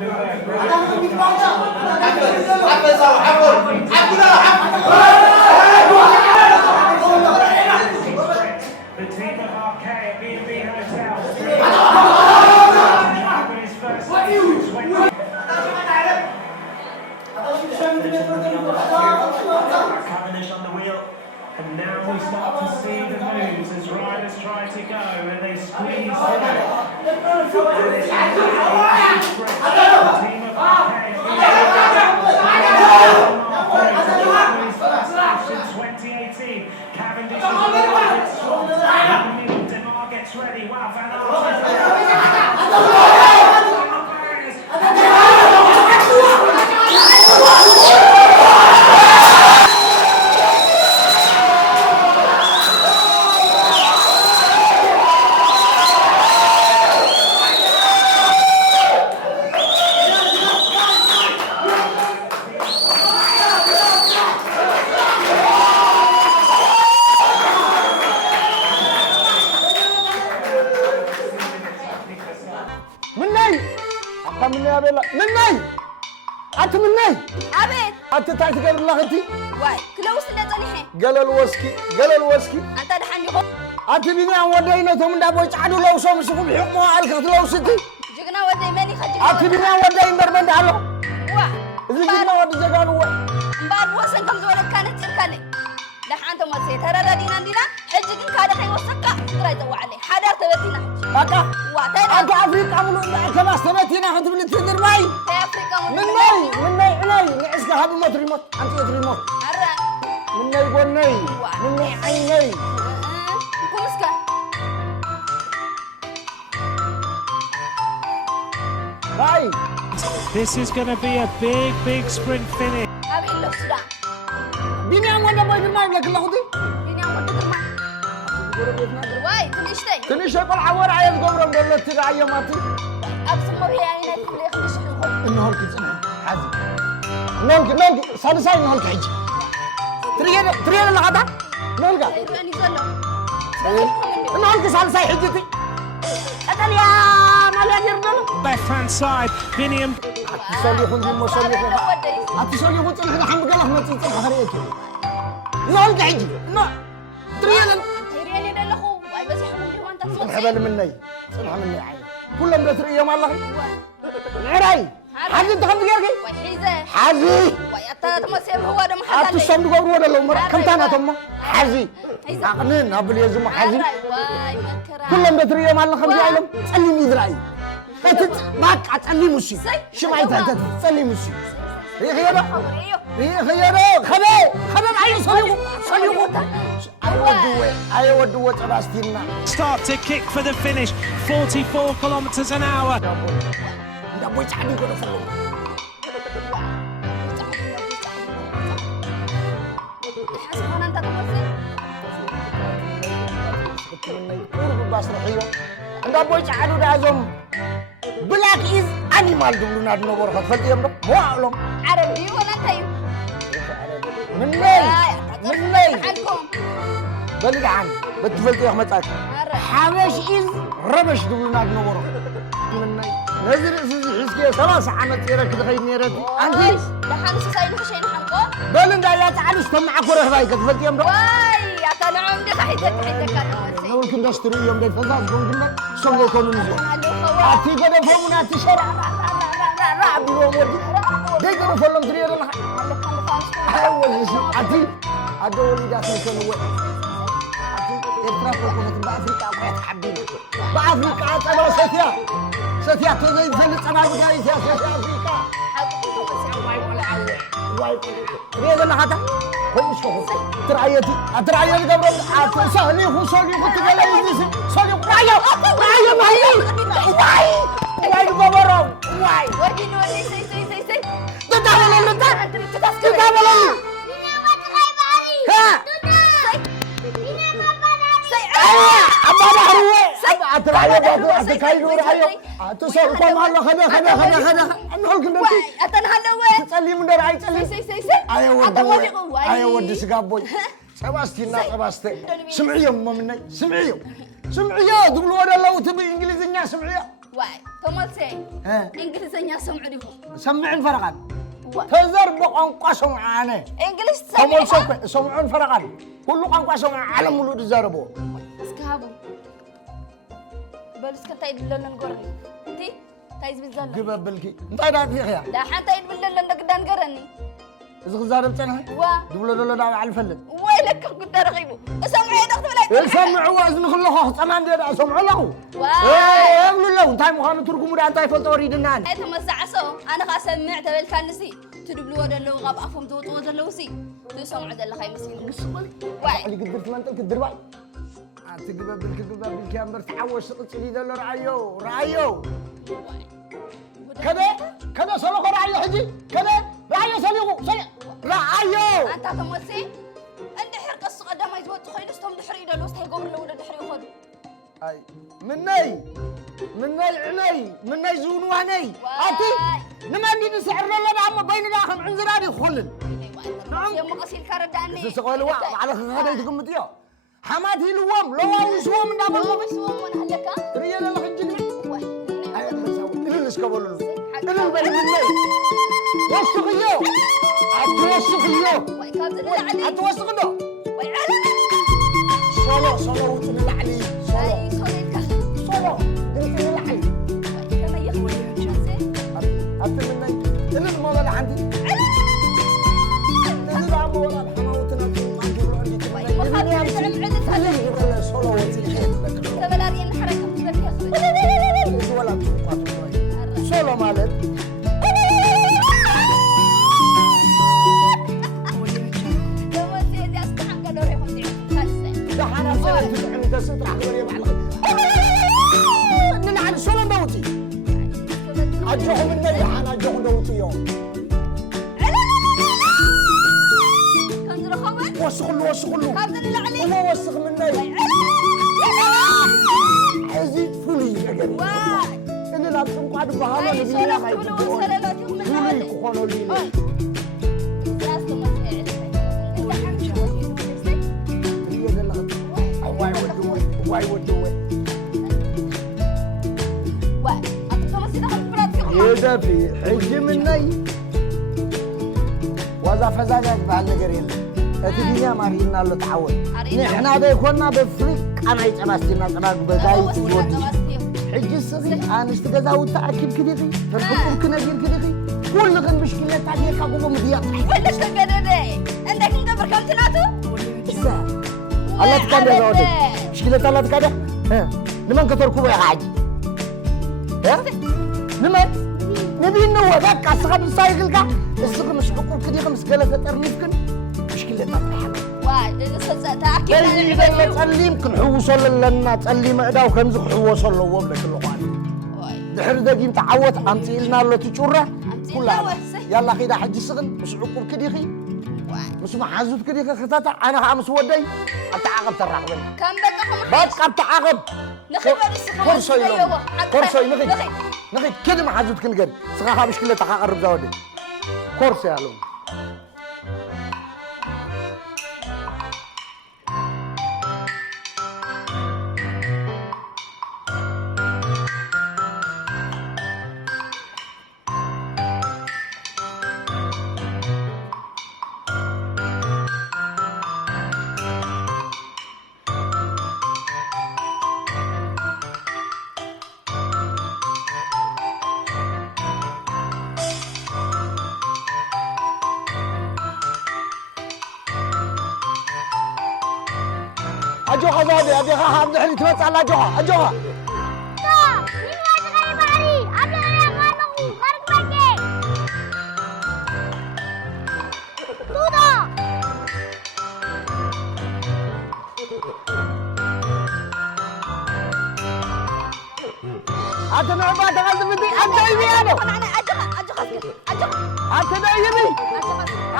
Cavendish on the wheel, and now we start to see the moves as riders try to go and they squeeze through. The team of Arcade 2018. Cavendish is Demar gets ready. Wow, Van Aert. أنت تعتقد الله أنتي؟ واي كلوس اللي طلعين. قال الوسكي. أنت دحني هو. أنت بيني عن ودينا ثم دابوي عدو لو سوم سكوب حكمه على لو ستي. جينا ودي ماني خجنا. أنت بيني عن ودينا دربند على. وا. إذا جينا ودي جعان هو. بعد وصل كم زول كانت تركني. لحن أنت ما زيت هذا ردينا دينا. حجك كذا خي وسكا ترى يدوا عليه. حدا تبتينا. أكا. واتنا. أكا أفريقيا عملوا كما استمتينا خد من التندر معي. أفريقيا من ناي نعسك هذا ما تريموت أنت تريموت. أرى. من ناي بناي. من ناي عيني. كوسكا. باي. This is going to be a big sprint finish. أبي الله سلام. بيني عم ودا باي بالماء لك الله خدي. بيني عم ودا بالماء. واي تنيشتي. تنيش يقول عوار عيال قبرم دلت ترعي ماتي. أبسم مريا عينك كل يخدش حلقه. إنه هالك سنة حازم. نولك سالساي نولك حج. تريان اللي غدا نولك. يعني زلوا. نولك سالساي حجتي. أتل يا مالي أجردل. Left hand side, Vinium. أتصلي خندي مصلي خندي. أتصلي خندي خندي حمد الله ما تنسى خريك. نولك حج. ما تريان. تريان ده اللي هو. واي بس يحمل لي وانت تصوت. سنحبل مني عين. كلهم بتريا ما الله. عراي. حاجة أنت خمس جرجي. وحيزة. حازي. ويا تمسيب هو ده محل. أتصل بقول ولا لو مرة كم تانا تما. حازي. أقنين أبل يزم حازي. واي مكرا. كلهم بتريا ما الله خمس عالم. تسلي مدرعي. ماك أتسلي مشي. شمعي تهتد تسلي مشي. هي خيارة. هي خيارة. خبر عين صليو. أيوة دوّة أباستينا. Start to kick for the finish. 44 kilometers an hour. دابوي تعدي كده فلوم. حسنا أنت تمسيب. قرب باسرحيو. دابوي تعدو دازم. Black is animal dulu nad nomor khafal yam do mo alom عربي ولا تيم؟ من ناي عنكم. بلد عن بتفلت يا احمد حامش از ربش دول ناد نمر من ناي نزل حسكي 3 عامات يرك دخيل نيرتي انت لا حامش ساين خشين حنقو. بلد لا تعال استمع كره باي كتفلت يم دو واي يا طلعوا عندك حيتك نقول كنت اشتري يوم ده فزاز قلنا سووا كومونيزم اتي قد فهمنا تشرع رعب يوم ودي ديكو فلم تري انا اول شيء اتي ادولي داخل كانوا إفريقيا كانت بأفريقيا وقعت حبينا بأفريقيا أنا ستيا تزيد زلت أنا بقاي يا أفريقيا واي ريال أنا هذا هم شو ترعيتي قبل سهلي خصوصي كنت قال لي سهلي واي بابرام واي ودي سي تتعامل ها أما أنا هروي أترعي أتكاي نور هايو أتصل قام الله خدا أنا هقول كنا أتنهلا وين تسلي من درعي تسلي سي أيوة ودي سكابوي سباستي سمعي يوم مني سمعي دبلو ولا لو تبي إنجليزية سمعي واي تملسي إنجليزية سمعوا سمعن فرقان تزر بقنقا سمعانه إنجليش تملسي سمعن فرقان كل قنقا سمع على مولود زاربو اسكابو بلس كنت يدلنا نقرني تي تايز بالزلة جبابلكي انت ايدا فيها لا حتى يدلنا نقدان قرني إذا غزارب تنها وا دولة دولة دعوة على الفلد ويلك قد رغيبو اسمعي دخت بلاي سمعوا وازن كله طمان دي سمعوا له واي يقولوا له انت مخانو تركم ودا انت يفلطوا ريدنا اي تمسعسو انا خاسمع تبل كان نسي تدبلو ودلو غاب افهم توطو ودلو سي تسمع دل خاي مسكين واي اللي قدرت ما انت قدر واي تجيب بالكاميرا تعوش تقتلي دل رايو كذا سلوك رايو حجي كذا رايو سلوك رايو انت تمسي عندي حرق الصقر ما يزود خيل استم دحري دلو استي قبر لو دحري خذ اي مني عني زون واني اتي لما ندي نسعر لنا عم بين داخل عنزراني خلل نعم يا مقصيل كرداني سقول وا على هذا تقمتيو حماتي لوام لو يسوم من ابو يسوم من هلكا ريال لا خجني اي مساوي ليش قبلوا انا بين مني وسخيو اتوسخيو واي كابز العلي اتوسخدو واي علي صلو وتن العلي اي صلو دنت العلي كما يخوي جاسي اتمنى ان الموضوع عندي تنزل عم ولا الحماوتنا ما نجبروا عندي وخلي عندك خلي يقول صلو وتن خير تبلاري الحركه بدك يخرج ولا صلو مالك أنا سألت أنت سترح غير مع الخير نلعن شو نوتي أجوه من نريح أنا أجوه نوتي يوم كنزل خوات وسخلو كابزل العلي وما وسخ من نريح عزيز فولي يا جميل واي إن لا تنقعد بهذا اي الدنيا شو نقولوا سلالاتي من فولي العلي كخونوا لي Why would do it? يدفي حج مني وذا فزازك بهالنجرين الدنيا ما رينا له تعود نحن هذا كنا بفريق انا يتماسينا تراك بزاي تودي حج الصغير انا استجازاو تاكيد كدي فرقكم كنا دير كدي كل غن مشكله تاعي كابو مضيع ولا تقدري عندك نقبر كم تناتو الله تكاد زودي مشكلة الله تكاد لمن كتركوا يا حاج لمن نبي إنه ذاك أصحاب السايكل كا السوق مش حقوق كذي خمس كلا ترنيفكن مشكلة طبعا واي لسه تأكيد اللي بدنا تسلي يمكن حوصل لنا تسلي معدا وكنز حوصل له وبلا كل واحد دحر دقي متعوت أمتي لنا له تجرة كلها يلا خيدا حج السجن مش حقوق كذي خي مش محازوت كذي خطاطا أنا خامس ودي أتعاقب تراقبني كم بقى بس تعاقب نخي كورسي نخي كده محازوت كنقر سخاها مشكلة تقرب زودي كورسي يا لون أجوها زودي أبي خاها عبد الحليم تبص على أجوها لا مين واحد غريب علي عبد الحليم ما له خرج بكي تودا أنت نعبات غلط بدي أنت يبي أنا أنا أنت يبي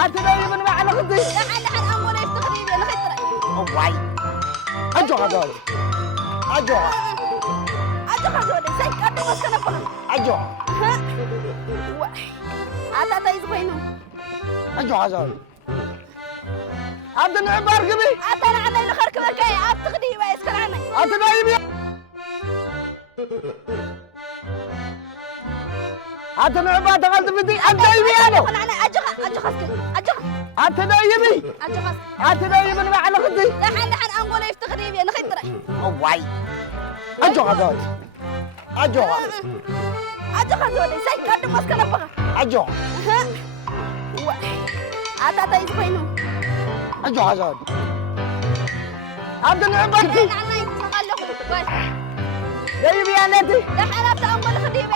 أنت يبي من معنا خدي أنا أمور يفتخري أنا خير واي أجوها زودي أجوها زودي زي كده بس أنا بقول أجوها أتا تيز وينه أجوها زودي أنت نعبار قبي أتا أنا اللي خرك بكي أفتخري ويسكر عني أنت يبي أتنعبا تغلط بدي أدايمي أنا أنا أجخس أتدايمي أتدايمي ما على خدي لحن أنقول يفتخري بي أنا خدري أواي أجخس ولي ساي كادو مسكنا بقى أجخ أتا يزخينو أجخس أتنعبا أنا يتخلق باي دايمي أنا دي لحن أبدا أنقول خدي بي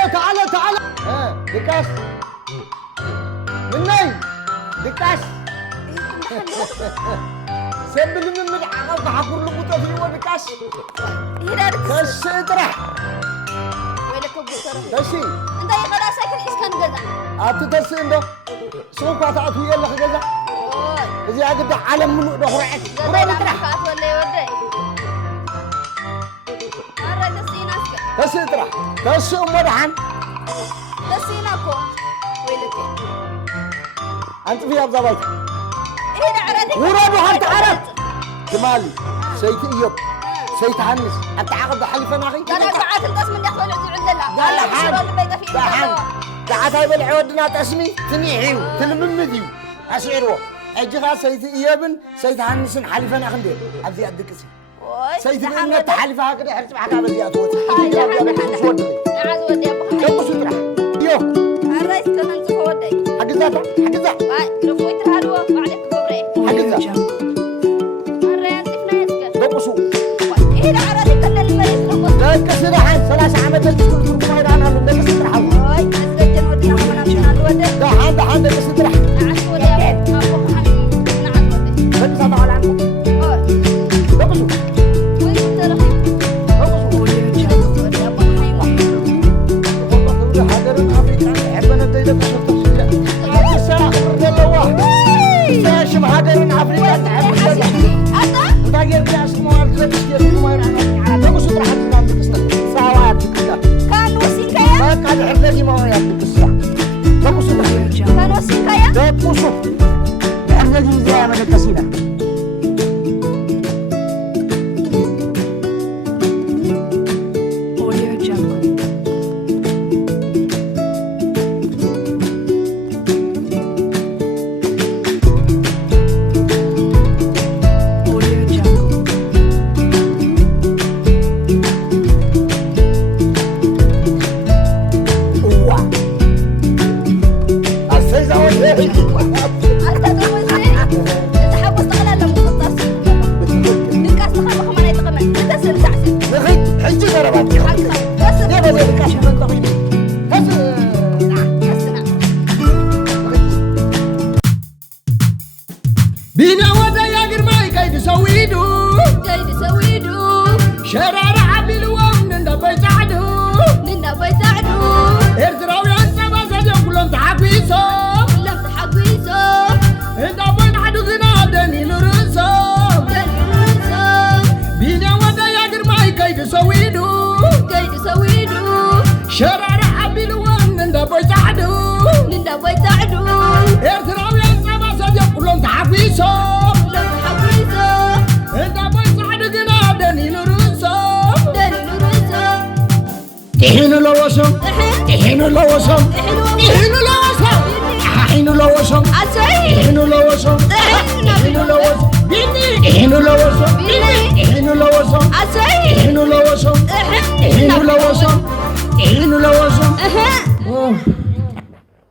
أنا تعال دكاس مني دكاس سبل من عقب حقور لبوطه في ودكاس كاس ترى ويلك بوتره دشي انت يا خلاص ساكن اسكن غزا اتدس انده سوق تعطي يلا غزا اذا قد عالم من دخرعت غزا ترى ولا يودي مره دسيناسك ترى دس مدحن دسيناكو ويلك انت في ابزا بيت ايه عرضي ورادو هانت عرض جمالي سيت ايوب سيت هنس انت عقد حليفه ناخي انا بعت القسم اللي ياخذ عندنا قال قاعد هاي بالعودنا تسمي تنيحيو تلممديو اسعرو اجيها سيت ايوبن سيت هنسن حليفه ناخندي ابزي ادكسي سيت انت حليفه هكذا حرص معك ابزي اتوت عايز ودي ابو سطرح يو الرئيس كان نصف ودي حجزها باي رفوت هالو بعدك كبري حجزها الرئيس فنيسك دقسو ايه العرضي كان المريض رقص لا كسر حين 3 عامات تقول ما يرانا من دك سطرح هاي اسجل ودي انا من الودي ده عند سطرح نعس ودي ابو محمد نعس ودي بس هذا على عنك دقسو وين ترخي ودي ابو محمد والله حاضرين افريقيا حبنا تيجي شفت الساعه رجل واحد ساعه حاضرين افريقيا تحب هذا باقي الناس ما يقدروا ما يرانا على دقسو راح تنام ساعات كذا كان وسيكايا ما كان حرجي ما يعطيك الساعه دقسو كان وسيكايا دقسو حرجي زي ما الكاسينه بينا ودا يا قرماي كيد سويدو شرار عبيل ومن بيتعدو إردراوي أنت بزاجة كلهم تحقيسو إنت بيتعدو غنا دني لرسو بينا ودا يا قرماي كيد سويدو شرار عبيل ومن بيتعدو إردراوي أنت بزاجة كلهم تحقيسو إنت بيتعدو غنا دني لرسو تحين لوسم تحين لوسم تحين لوسم تحين لوسم تحين لوسم تحين لوسم تحين لوسم تحين لوسم تحين لوسم تحين لوسم تحين لوسم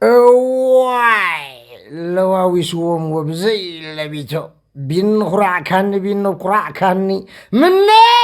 واي لواوي سوم وبزي اللي بيتو بين قرع كاني بين قرع كاني مني